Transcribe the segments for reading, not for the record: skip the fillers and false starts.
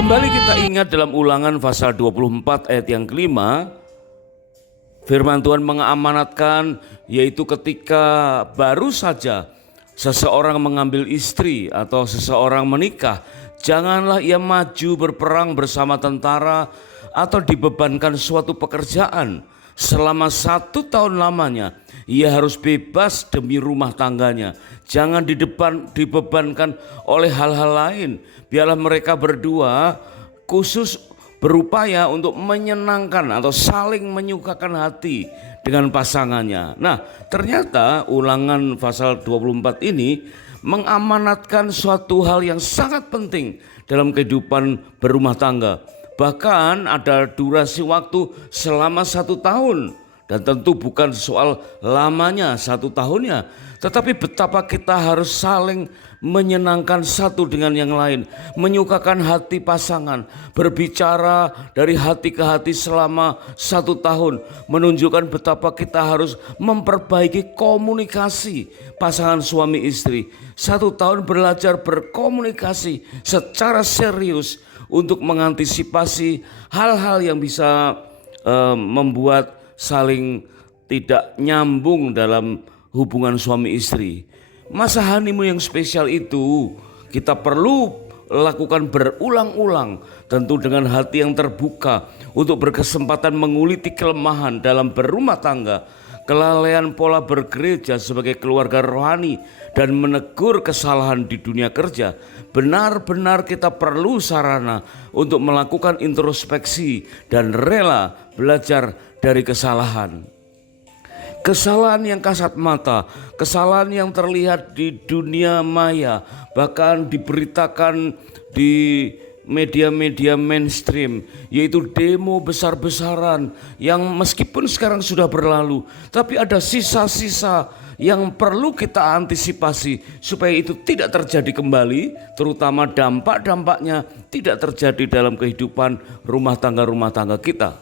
Kembali kita ingat dalam Ulangan pasal 24 ayat yang kelima, firman Tuhan mengamanatkan, yaitu ketika baru saja seseorang mengambil istri atau seseorang menikah, janganlah ia maju berperang bersama tentara atau dibebankan suatu pekerjaan. Selama 1 tahun lamanya ia harus bebas demi rumah tangganya. Jangan dibebankan oleh hal-hal lain. Biarlah mereka berdua khusus berupaya untuk menyenangkan atau saling menyukakan hati dengan pasangannya. Nah, ternyata Ulangan pasal 24 ini mengamanatkan suatu hal yang sangat penting dalam kehidupan berumah tangga. Bahkan ada durasi waktu selama 1 tahun. Dan tentu bukan soal lamanya 1 tahunnya, tetapi betapa kita harus saling menyenangkan satu dengan yang lain, menyukakan hati pasangan, berbicara dari hati ke hati selama 1 tahun, menunjukkan betapa kita harus memperbaiki komunikasi pasangan suami istri. 1 tahun belajar berkomunikasi secara serius untuk mengantisipasi hal-hal yang bisa membuat saling tidak nyambung dalam hubungan suami istri. Masa honeymoon yang spesial itu kita perlu lakukan berulang-ulang, tentu dengan hati yang terbuka untuk berkesempatan menguliti kelemahan dalam berumah tangga, kelalaian pola bergereja sebagai keluarga rohani, dan menegur kesalahan di dunia kerja. Benar-benar kita perlu sarana untuk melakukan introspeksi dan rela belajar dari kesalahan. Kesalahan yang kasat mata, kesalahan yang terlihat di dunia maya, bahkan diberitakan di media-media mainstream, yaitu demo besar-besaran yang meskipun sekarang sudah berlalu, tapi ada sisa-sisa yang perlu kita antisipasi supaya itu tidak terjadi kembali, terutama dampak-dampaknya tidak terjadi dalam kehidupan rumah tangga kita.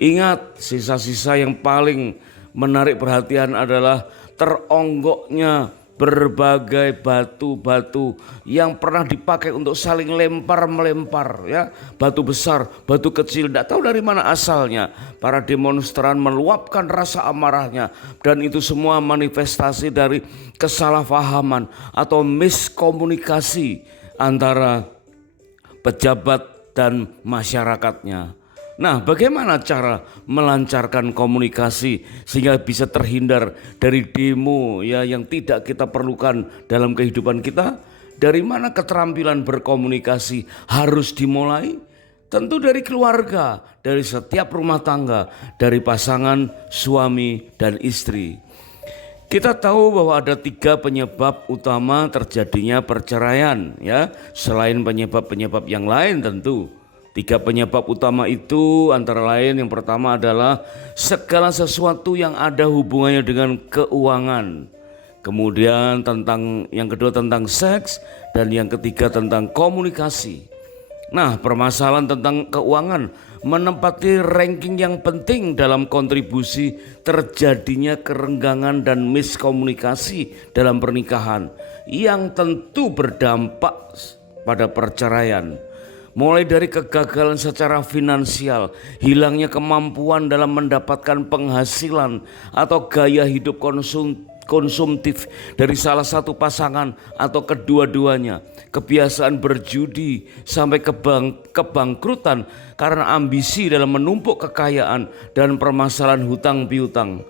Ingat, sisa-sisa yang paling menarik perhatian adalah teronggoknya berbagai batu-batu yang pernah dipakai untuk saling lempar-melempar, ya, batu besar, batu kecil, tidak tahu dari mana asalnya. Para demonstran meluapkan rasa amarahnya, dan itu semua manifestasi dari kesalahpahaman atau miskomunikasi antara pejabat dan masyarakatnya. Nah, bagaimana cara melancarkan komunikasi sehingga bisa terhindar dari demo yang tidak kita perlukan dalam kehidupan kita? Dari mana keterampilan berkomunikasi harus dimulai? Tentu dari keluarga, dari setiap rumah tangga, dari pasangan suami dan istri. Kita tahu bahwa ada 3 penyebab utama terjadinya perceraian, ya, selain penyebab-penyebab yang lain tentu. 3 penyebab utama itu antara lain, yang pertama adalah segala sesuatu yang ada hubungannya dengan keuangan. Kemudian yang kedua tentang seks, dan yang ketiga tentang komunikasi. Nah, permasalahan tentang keuangan menempati ranking yang penting dalam kontribusi terjadinya kerenggangan dan miskomunikasi dalam pernikahan yang tentu berdampak pada perceraian. Mulai dari kegagalan secara finansial, hilangnya kemampuan dalam mendapatkan penghasilan atau gaya hidup konsumtif dari salah satu pasangan atau kedua-duanya, kebiasaan berjudi sampai kebangkrutan karena ambisi dalam menumpuk kekayaan dan permasalahan hutang piutang.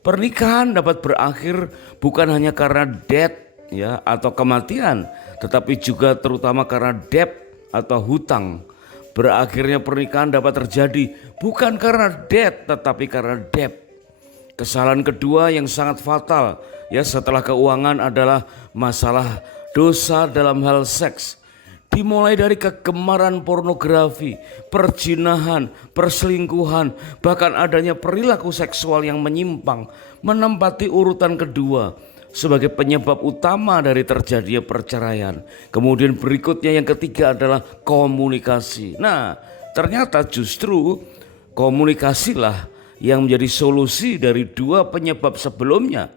Pernikahan dapat berakhir bukan hanya karena death, ya, atau kematian, tetapi juga terutama karena debt atau hutang. Berakhirnya pernikahan dapat terjadi bukan karena debt, tetapi karena debt. Kesalahan kedua yang sangat fatal, ya, setelah keuangan adalah masalah dosa dalam hal seks. Dimulai dari kegemaran pornografi, perzinahan, perselingkuhan, bahkan adanya perilaku seksual yang menyimpang menempati urutan kedua sebagai penyebab utama dari terjadinya perceraian. Kemudian berikutnya yang ketiga adalah komunikasi. Nah, ternyata justru komunikasilah yang menjadi solusi dari 2 penyebab sebelumnya.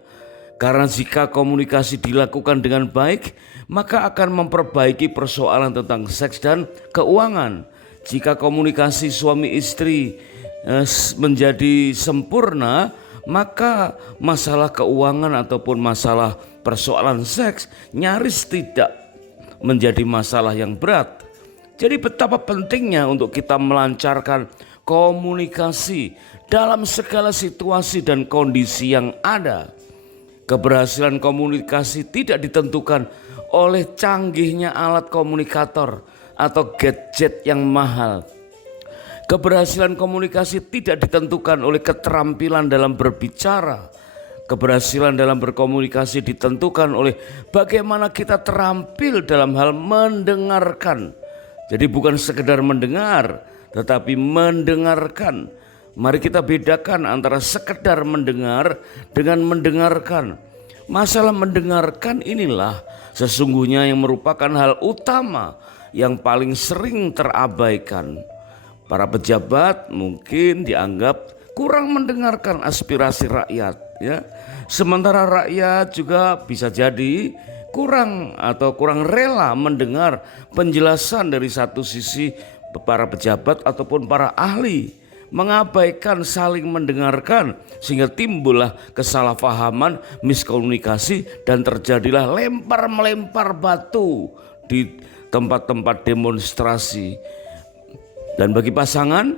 Karena jika komunikasi dilakukan dengan baik, maka akan memperbaiki persoalan tentang seks dan keuangan. Jika komunikasi suami istri menjadi sempurna, maka masalah keuangan ataupun masalah persoalan seks nyaris tidak menjadi masalah yang berat. Jadi betapa pentingnya untuk kita melancarkan komunikasi dalam segala situasi dan kondisi yang ada. Keberhasilan komunikasi tidak ditentukan oleh canggihnya alat komunikator atau gadget yang mahal. Keberhasilan komunikasi tidak ditentukan oleh keterampilan dalam berbicara. Keberhasilan dalam berkomunikasi ditentukan oleh bagaimana kita terampil dalam hal mendengarkan. Jadi bukan sekedar mendengar, tetapi mendengarkan. Mari kita bedakan antara sekedar mendengar dengan mendengarkan. Masalah mendengarkan inilah sesungguhnya yang merupakan hal utama yang paling sering terabaikan. Para pejabat mungkin dianggap kurang mendengarkan aspirasi rakyat, ya. Sementara rakyat juga bisa jadi kurang rela mendengar penjelasan dari satu sisi para pejabat ataupun para ahli. Mengabaikan saling mendengarkan sehingga timbullah kesalahpahaman, miskomunikasi, dan terjadilah lempar-melempar batu di tempat-tempat demonstrasi. Dan bagi pasangan,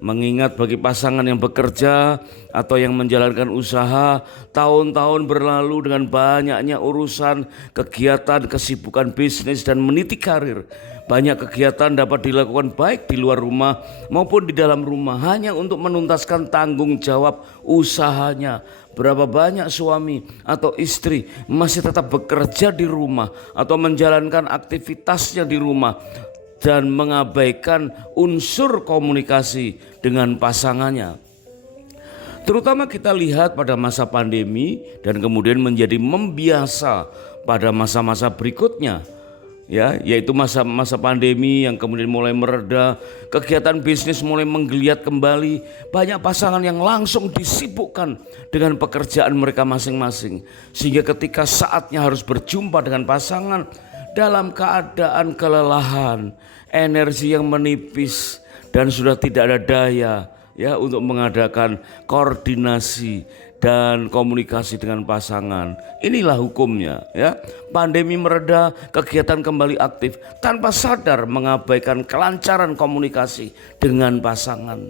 mengingat bagi pasangan yang bekerja atau yang menjalankan usaha, tahun-tahun berlalu dengan banyaknya urusan, kegiatan, kesibukan bisnis dan meniti karir. Banyak kegiatan dapat dilakukan baik di luar rumah maupun di dalam rumah hanya untuk menuntaskan tanggung jawab usahanya. Berapa banyak suami atau istri masih tetap bekerja di rumah atau menjalankan aktivitasnya di rumah dan mengabaikan unsur komunikasi dengan pasangannya. Terutama kita lihat pada masa pandemi dan kemudian menjadi membiasa pada masa-masa berikutnya. Ya, yaitu masa pandemi yang kemudian mulai mereda, kegiatan bisnis mulai menggeliat kembali, banyak pasangan yang langsung disibukkan dengan pekerjaan mereka masing-masing, sehingga ketika saatnya harus berjumpa dengan pasangan dalam keadaan kelelahan, energi yang menipis dan sudah tidak ada daya ya untuk mengadakan koordinasi dan komunikasi dengan pasangan. Inilah hukumnya ya. Pandemi mereda, kegiatan kembali aktif tanpa sadar mengabaikan kelancaran komunikasi dengan pasangan.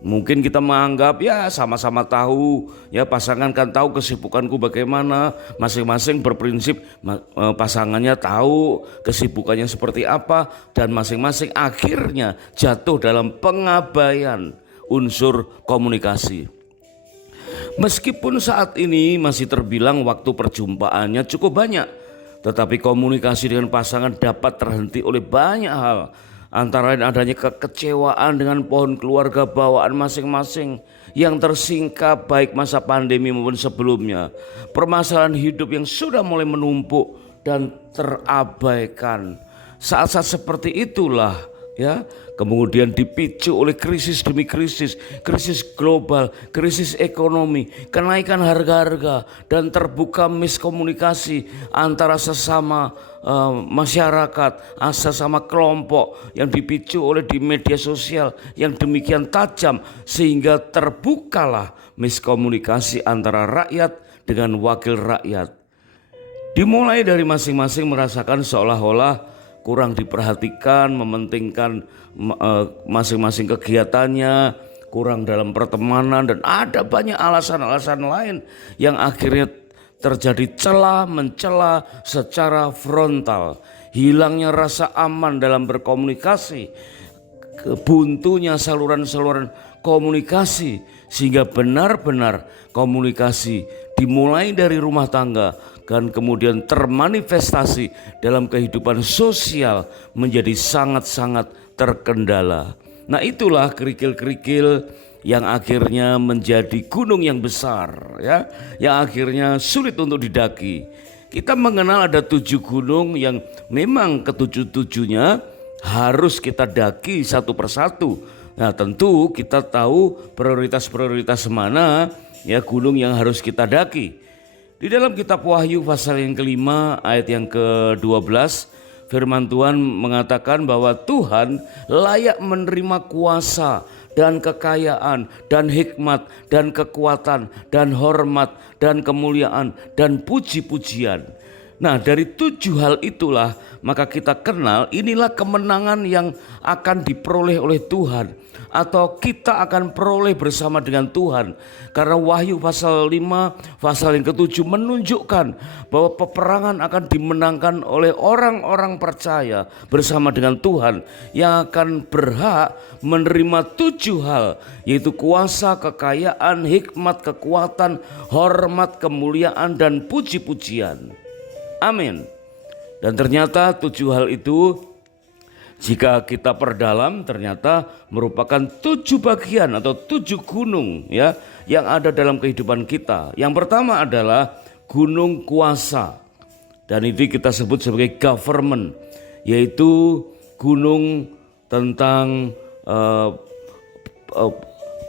Mungkin kita menganggap ya sama-sama tahu ya, pasangan kan tahu kesibukanku bagaimana, masing-masing berprinsip pasangannya tahu kesibukannya seperti apa, dan masing-masing akhirnya jatuh dalam pengabaian unsur komunikasi. Meskipun saat ini masih terbilang waktu perjumpaannya cukup banyak, tetapi komunikasi dengan pasangan dapat terhenti oleh banyak hal. Antara lain adanya kekecewaan dengan pohon keluarga bawaan masing-masing yang tersingkap baik masa pandemi maupun sebelumnya. Permasalahan hidup yang sudah mulai menumpuk dan terabaikan. Saat-saat seperti itulah ya, kemudian dipicu oleh krisis demi krisis, krisis global, krisis ekonomi, kenaikan harga-harga, dan terbuka miskomunikasi antara sesama masyarakat, sesama kelompok yang dipicu oleh di media sosial yang demikian tajam, sehingga terbukalah miskomunikasi antara rakyat dengan wakil rakyat. Dimulai dari masing-masing merasakan seolah-olah kurang diperhatikan, mementingkan masing-masing kegiatannya, kurang dalam pertemanan, dan ada banyak alasan-alasan lain yang akhirnya terjadi celah-mencela secara frontal. Hilangnya rasa aman dalam berkomunikasi, buntunya saluran-saluran komunikasi, sehingga benar-benar komunikasi dimulai dari rumah tangga dan kemudian termanifestasi dalam kehidupan sosial menjadi sangat-sangat terkendala. Nah, itulah kerikil-kerikil yang akhirnya menjadi gunung yang besar ya, yang akhirnya sulit untuk didaki. Kita mengenal ada 7 gunung yang memang ketujuh-tujuhnya harus kita daki satu persatu. Nah, tentu kita tahu prioritas-prioritas mana ya gunung yang harus kita daki. Di dalam kitab Wahyu pasal yang kelima ayat yang ke-12, firman Tuhan mengatakan bahwa Tuhan layak menerima kuasa dan kekayaan dan hikmat dan kekuatan dan hormat dan kemuliaan dan puji-pujian. Nah, dari 7 hal itulah maka kita kenal inilah kemenangan yang akan diperoleh oleh Tuhan, atau kita akan peroleh bersama dengan Tuhan. Karena Wahyu pasal 5 pasal yang ke-7 menunjukkan bahwa peperangan akan dimenangkan oleh orang-orang percaya bersama dengan Tuhan yang akan berhak menerima 7 hal, yaitu kuasa, kekayaan, hikmat, kekuatan, hormat, kemuliaan dan puji-pujian. Amin. Dan ternyata 7 hal itu jika kita perdalam ternyata merupakan 7 bagian atau 7 gunung ya yang ada dalam kehidupan kita. Yang pertama adalah gunung kuasa, dan itu kita sebut sebagai government, yaitu gunung tentang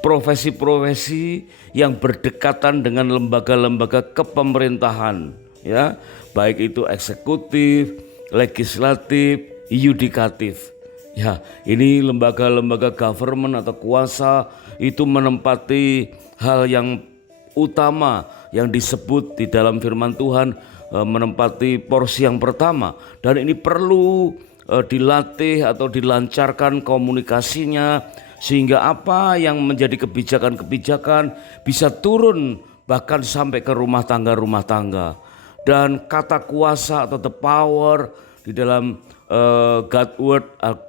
profesi-profesi yang berdekatan dengan lembaga-lembaga kepemerintahan ya, baik itu eksekutif, legislatif, yudikatif. Ya, ini lembaga-lembaga government atau kuasa itu menempati hal yang utama yang disebut di dalam firman Tuhan, menempati porsi yang pertama, dan ini perlu dilatih atau dilancarkan komunikasinya sehingga apa yang menjadi kebijakan-kebijakan bisa turun bahkan sampai ke rumah tangga. Dan kata kuasa atau the power di dalam God word,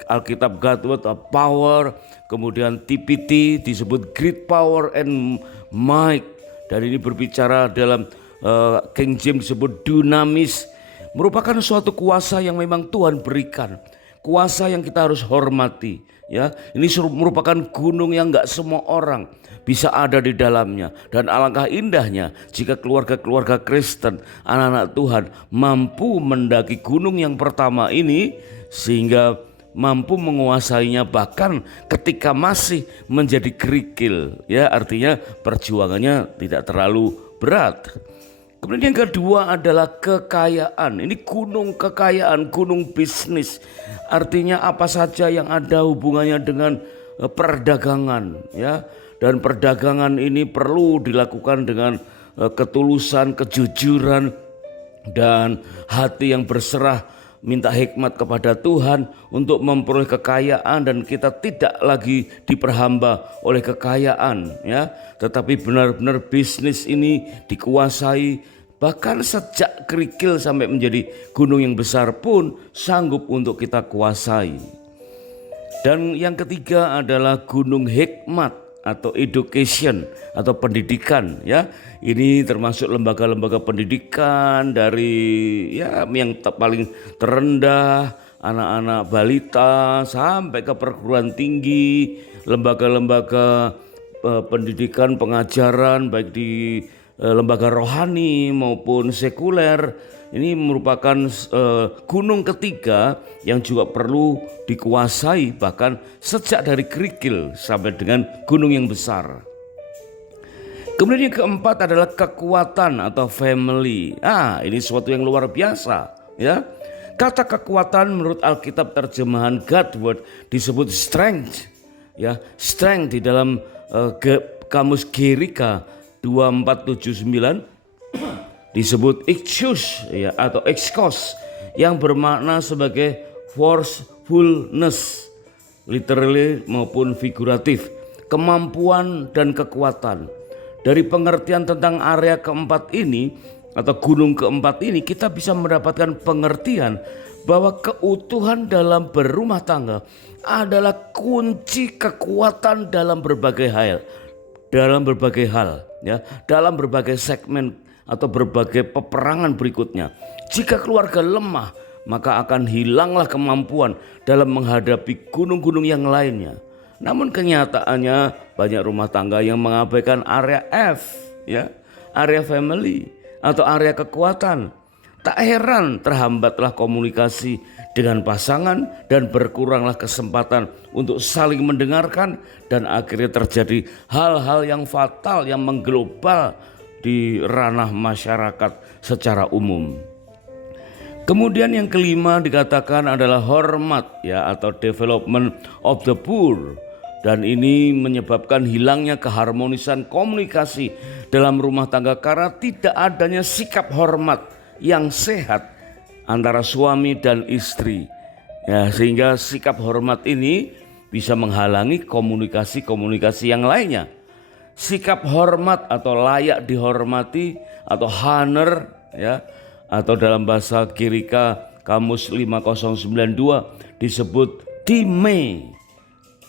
Alkitab God word of power, kemudian TPT disebut great power and might, dan ini berbicara dalam King James disebut dunamis, merupakan suatu kuasa yang memang Tuhan berikan, kuasa yang kita harus hormati ya. Ini merupakan gunung yang gak semua orang bisa ada di dalamnya, dan alangkah indahnya jika keluarga-keluarga Kristen, anak-anak Tuhan mampu mendaki gunung yang pertama ini sehingga mampu menguasainya bahkan ketika masih menjadi kerikil ya, artinya perjuangannya tidak terlalu berat. Kemudian yang kedua adalah kekayaan. Ini gunung kekayaan, gunung bisnis, artinya apa saja yang ada hubungannya dengan perdagangan ya. Dan perdagangan ini perlu dilakukan dengan ketulusan, kejujuran, dan hati yang berserah, minta hikmat kepada Tuhan untuk memperoleh kekayaan, dan kita tidak lagi diperhamba oleh kekayaan ya, tetapi benar-benar bisnis ini dikuasai, bahkan sejak kerikil sampai menjadi gunung yang besar pun sanggup untuk kita kuasai. Dan yang ketiga adalah gunung hikmat atau education atau pendidikan ya. Ini termasuk lembaga-lembaga pendidikan dari ya yang paling terendah, anak-anak balita sampai ke perguruan tinggi, lembaga-lembaga pendidikan pengajaran baik di lembaga rohani maupun sekuler. Ini merupakan gunung ketiga yang juga perlu dikuasai bahkan sejak dari kerikil sampai dengan gunung yang besar. Kemudian yang keempat adalah kekuatan atau family. Ini sesuatu yang luar biasa ya. Kata kekuatan menurut Alkitab terjemahan God word disebut strength ya. Strength di dalam kamus Gerika 2479 disebut ichus ya, atau exkos, yang bermakna sebagai forcefulness, literally maupun figuratif, kemampuan dan kekuatan. Dari pengertian tentang area keempat ini atau gunung keempat ini, kita bisa mendapatkan pengertian bahwa keutuhan dalam berumah tangga adalah kunci kekuatan dalam berbagai hal, ya, dalam berbagai segmen atau berbagai peperangan berikutnya. Jika keluarga lemah, maka akan hilanglah kemampuan dalam menghadapi gunung-gunung yang lainnya. Namun kenyataannya banyak rumah tangga yang mengabaikan area F ya, area family atau area kekuatan. Tak heran terhambatlah komunikasi dengan pasangan dan berkuranglah kesempatan untuk saling mendengarkan, dan akhirnya terjadi hal-hal yang fatal yang mengglobal di ranah masyarakat secara umum. Kemudian yang kelima dikatakan adalah hormat ya, atau development of the poor. Dan ini menyebabkan hilangnya keharmonisan komunikasi dalam rumah tangga karena tidak adanya sikap hormat yang sehat antara suami dan istri. Ya, sehingga sikap hormat ini bisa menghalangi komunikasi-komunikasi yang lainnya. Sikap hormat atau layak dihormati atau honor ya, atau dalam bahasa Girika Kamus 5092 disebut dime,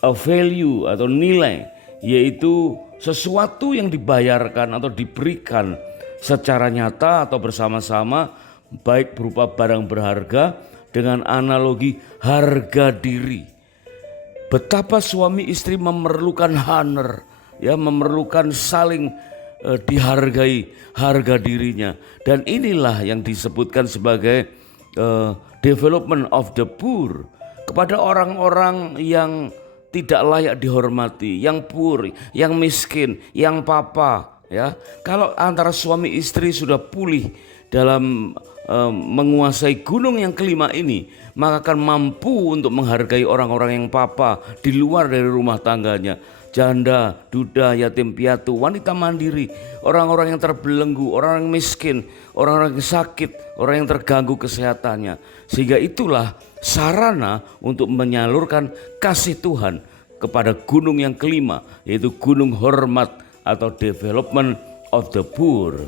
a value atau nilai, yaitu sesuatu yang dibayarkan atau diberikan secara nyata atau bersama-sama, baik berupa barang berharga dengan analogi harga diri. Betapa suami istri memerlukan honor ya, memerlukan saling dihargai harga dirinya. Dan inilah yang disebutkan sebagai development of the poor, kepada orang-orang yang tidak layak dihormati, yang poor, yang miskin, yang papa ya. Kalau antara suami istri sudah pulih dalam menguasai gunung yang kelima ini, maka akan mampu untuk menghargai orang-orang yang papa di luar dari rumah tangganya. Janda, duda, yatim piatu, wanita mandiri, orang-orang yang terbelenggu, orang yang miskin, orang-orang yang sakit, orang yang terganggu kesehatannya. Sehingga itulah sarana untuk menyalurkan kasih Tuhan kepada gunung yang kelima, yaitu gunung hormat atau development of the poor.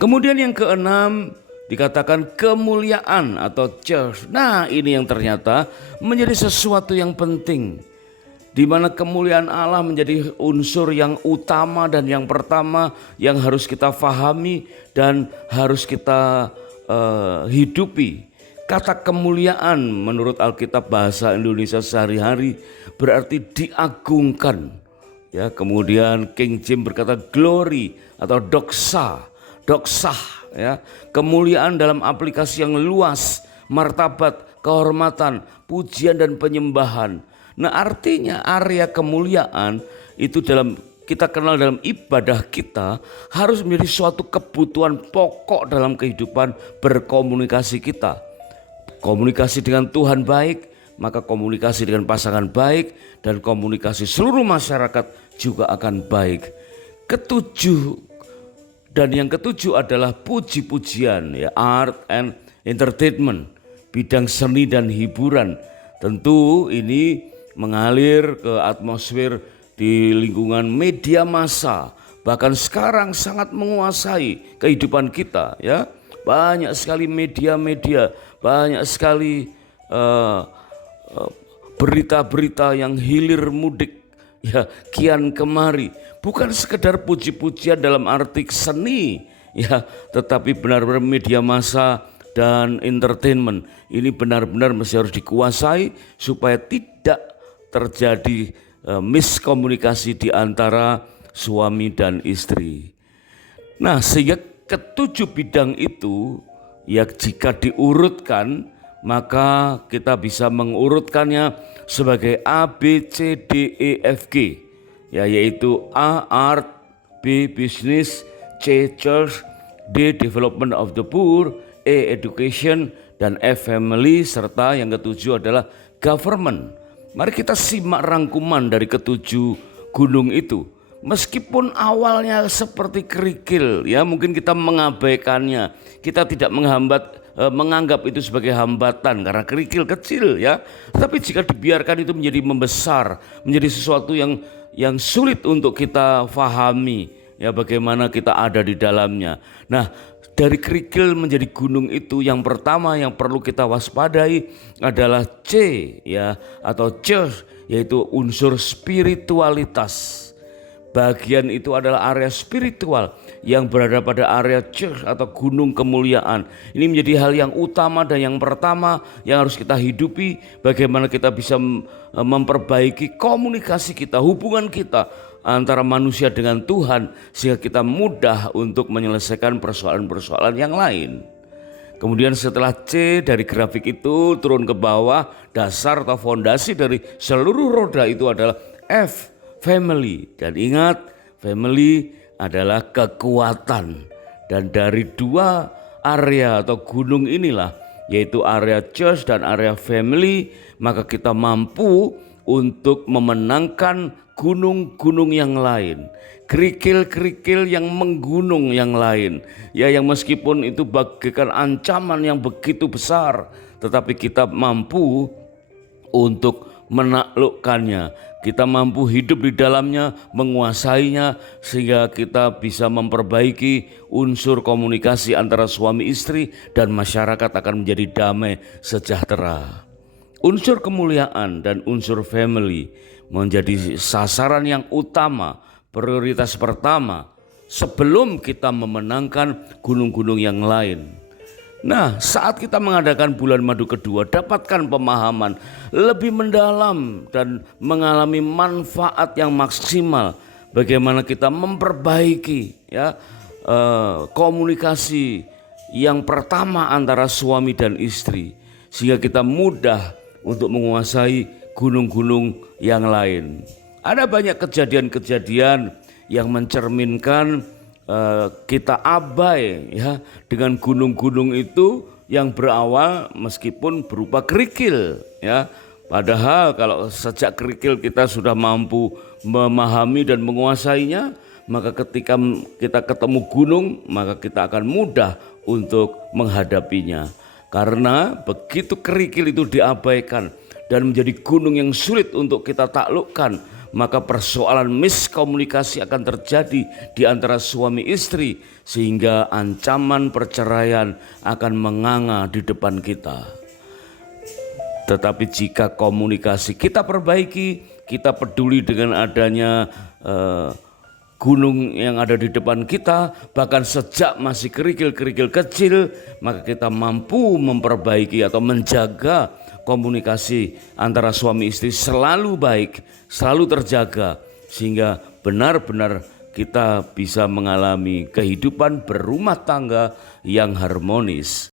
Kemudian yang keenam dikatakan kemuliaan atau church. Nah, ini yang ternyata menjadi sesuatu yang penting, di mana kemuliaan Allah menjadi unsur yang utama dan yang pertama yang harus kita fahami dan harus kita hidupi. Kata kemuliaan menurut Alkitab bahasa Indonesia sehari-hari berarti diagungkan. Ya, kemudian King James berkata glory atau doksa, doksah ya, kemuliaan dalam aplikasi yang luas, martabat, kehormatan, pujian dan penyembahan. Nah, artinya area kemuliaan itu kita kenal dalam ibadah kita harus menjadi suatu kebutuhan pokok dalam kehidupan berkomunikasi kita. Komunikasi dengan Tuhan baik, maka komunikasi dengan pasangan baik, dan komunikasi seluruh masyarakat juga akan baik. Yang ketujuh adalah puji-pujian ya, art and entertainment, bidang seni dan hiburan. Tentu ini mengalir ke atmosfer di lingkungan media massa, bahkan sekarang sangat menguasai kehidupan kita ya. Banyak sekali media-media, banyak sekali berita-berita yang hilir mudik ya, kian kemari. Bukan sekedar puji-pujian dalam arti seni ya, tetapi benar-benar media massa dan entertainment ini benar-benar mesti harus dikuasai supaya tidak terjadi miskomunikasi di antara suami dan istri. Nah, sehingga ketujuh bidang itu ya, jika diurutkan maka kita bisa mengurutkannya sebagai A, B, C, D, E, F, G ya, yaitu A, art, B, business, C, church, D, development of the poor, E, education, dan F, family, serta yang ketujuh adalah government. Mari kita simak rangkuman dari ketujuh gunung itu. Meskipun awalnya seperti kerikil ya, mungkin kita mengabaikannya, kita tidak menganggap itu sebagai hambatan karena kerikil kecil ya. Tapi jika dibiarkan itu menjadi membesar, menjadi sesuatu yang sulit untuk kita fahami ya, bagaimana kita ada di dalamnya. Nah, dari kerikil menjadi gunung itu, yang pertama yang perlu kita waspadai adalah C ya, atau church, yaitu unsur spiritualitas. Bagian itu adalah area spiritual yang berada pada area church atau gunung kemuliaan. Ini menjadi hal yang utama dan yang pertama yang harus kita hidupi. Bagaimana kita bisa memperbaiki komunikasi kita, hubungan kita antara manusia dengan Tuhan, sehingga kita mudah untuk menyelesaikan persoalan-persoalan yang lain. Kemudian setelah C dari grafik itu turun ke bawah, dasar atau fondasi dari seluruh roda itu adalah F, family. Dan ingat, family adalah kekuatan. Dan dari dua area atau gunung inilah, yaitu area church dan area family, maka kita mampu untuk memenangkan gunung-gunung yang lain, kerikil-kerikil yang menggunung yang lain, ya, yang meskipun itu bagaikan ancaman yang begitu besar, tetapi kita mampu untuk menaklukkannya. Kita mampu hidup di dalamnya, menguasainya, sehingga kita bisa memperbaiki unsur komunikasi antara suami istri dan masyarakat akan menjadi damai sejahtera. Unsur kemuliaan dan unsur family menjadi sasaran yang utama, prioritas pertama sebelum kita memenangkan gunung-gunung yang lain. Nah, saat kita mengadakan bulan madu kedua, dapatkan pemahaman lebih mendalam dan mengalami manfaat yang maksimal. Bagaimana kita memperbaiki, ya, komunikasi yang pertama antara suami dan istri, sehingga kita mudah untuk menguasai gunung-gunung yang lain. Ada banyak kejadian-kejadian yang mencerminkan kita abai, ya, dengan gunung-gunung itu yang berawal meskipun berupa kerikil, ya. Padahal kalau sejak kerikil kita sudah mampu memahami dan menguasainya, maka ketika kita ketemu gunung, maka kita akan mudah untuk menghadapinya. Karena begitu kerikil itu diabaikan dan menjadi gunung yang sulit untuk kita taklukkan, maka persoalan miskomunikasi akan terjadi di antara suami istri, sehingga ancaman perceraian akan menganga di depan kita. Tetapi jika komunikasi kita perbaiki, kita peduli dengan adanya gunung yang ada di depan kita, bahkan sejak masih kerikil-kerikil kecil, maka kita mampu memperbaiki atau menjaga komunikasi antara suami istri selalu baik, selalu terjaga, sehingga benar-benar kita bisa mengalami kehidupan berumah tangga yang harmonis.